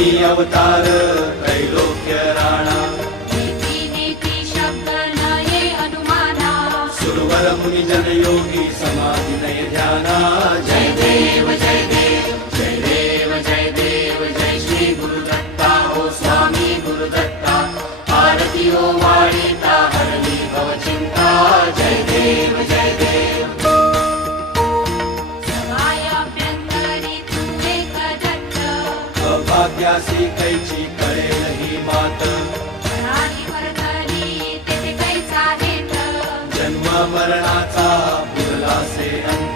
धर्मी अवतार त्रैलोक्य राणा नीती शब्द नये अनुमाना सुरवर मुनि जन योगी समाधि नय ध्याना जय देव जय देव जय देव जय देव जय श्री गुरुदत्ता ओ स्वामी गुरुदत्ता आरती ओ वाणीता हरली भव चिंता जय देव जय देव समायाभ्यंतरी तू एक दत्त अभाग्यासी कैची कळे नाही मात प्राणी वरतली तेथे कैचा हेत जन्म मरणाचा पुरलासे अंत